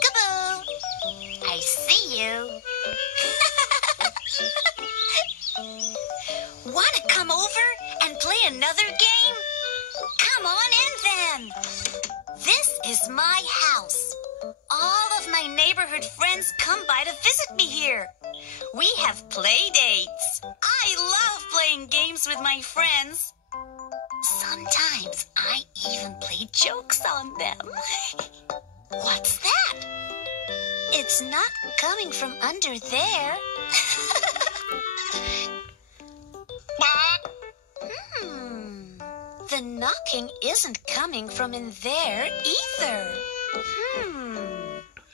Kaboo! I see you. Want to come over and play another game? Come on in then. This is my house. All of my neighborhood friends come by to visit me here. We have Playdates. I love playing games with my friends. Sometimes I even play jokes on them. What's that? It's not coming from under there. The knocking isn't coming from in there either.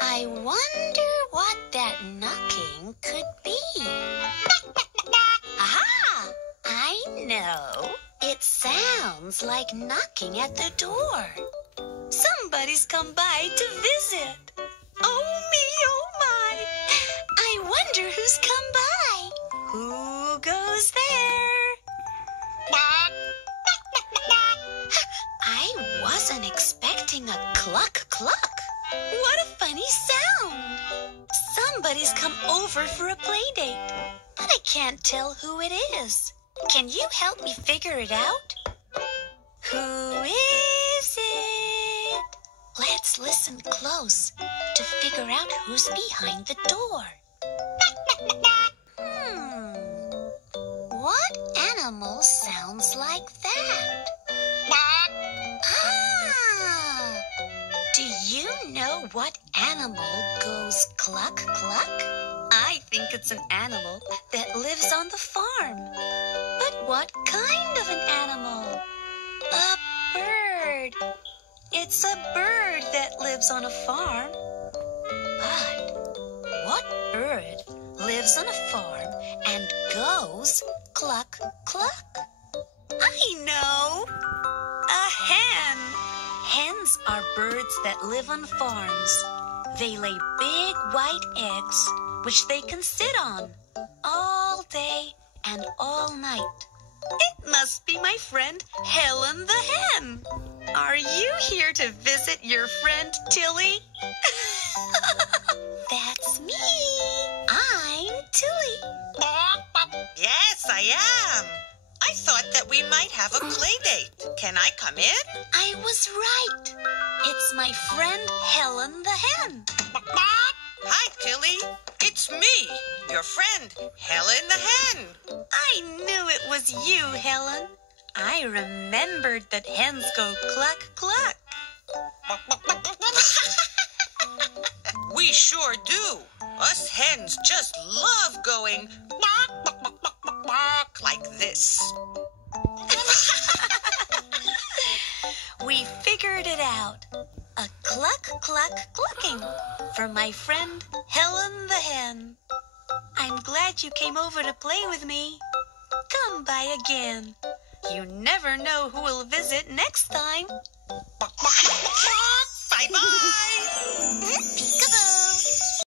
I wonder what that knocking could be. Aha! I know. It sounds like knocking at the door. Somebody's come by to visit. Oh me, oh my. I wonder who's come by. Who goes there? I wasn't expecting a cluck cluck. What a funny sound. Somebody's come over for a play date, but I can't tell who it is. Can you help me figure it out? Who is it? Let's listen close to figure out who's behind the door. What animal sounds like that? Do you know what animal goes cluck cluck? I think it's an animal that lives on the farm. But what kind of an animal? A bird. It's a bird that lives on a farm. But what bird lives on a farm and goes cluck cluck? I know. A hen. Hens are birds that live on farms. They lay big white eggs, which they can sit on all day and all night. It must be my friend Helen the hen. Are you here to visit your friend Tillie? That's me. I'm Tillie. Yes, I am. I thought that we might have a play date. Can I come in? I was right. It's my friend Helen the hen. Hi, Tillie. It's me, your friend, Helen the hen. I knew it was you, Helen. I remembered that hens go cluck cluck. We sure do. Us hens just love going like this. We figured it out. A cluck cluck clucking for my friend Helen the hen. I'm glad you came over to play with me. Come by again. You never know who will visit next time. Bye-bye.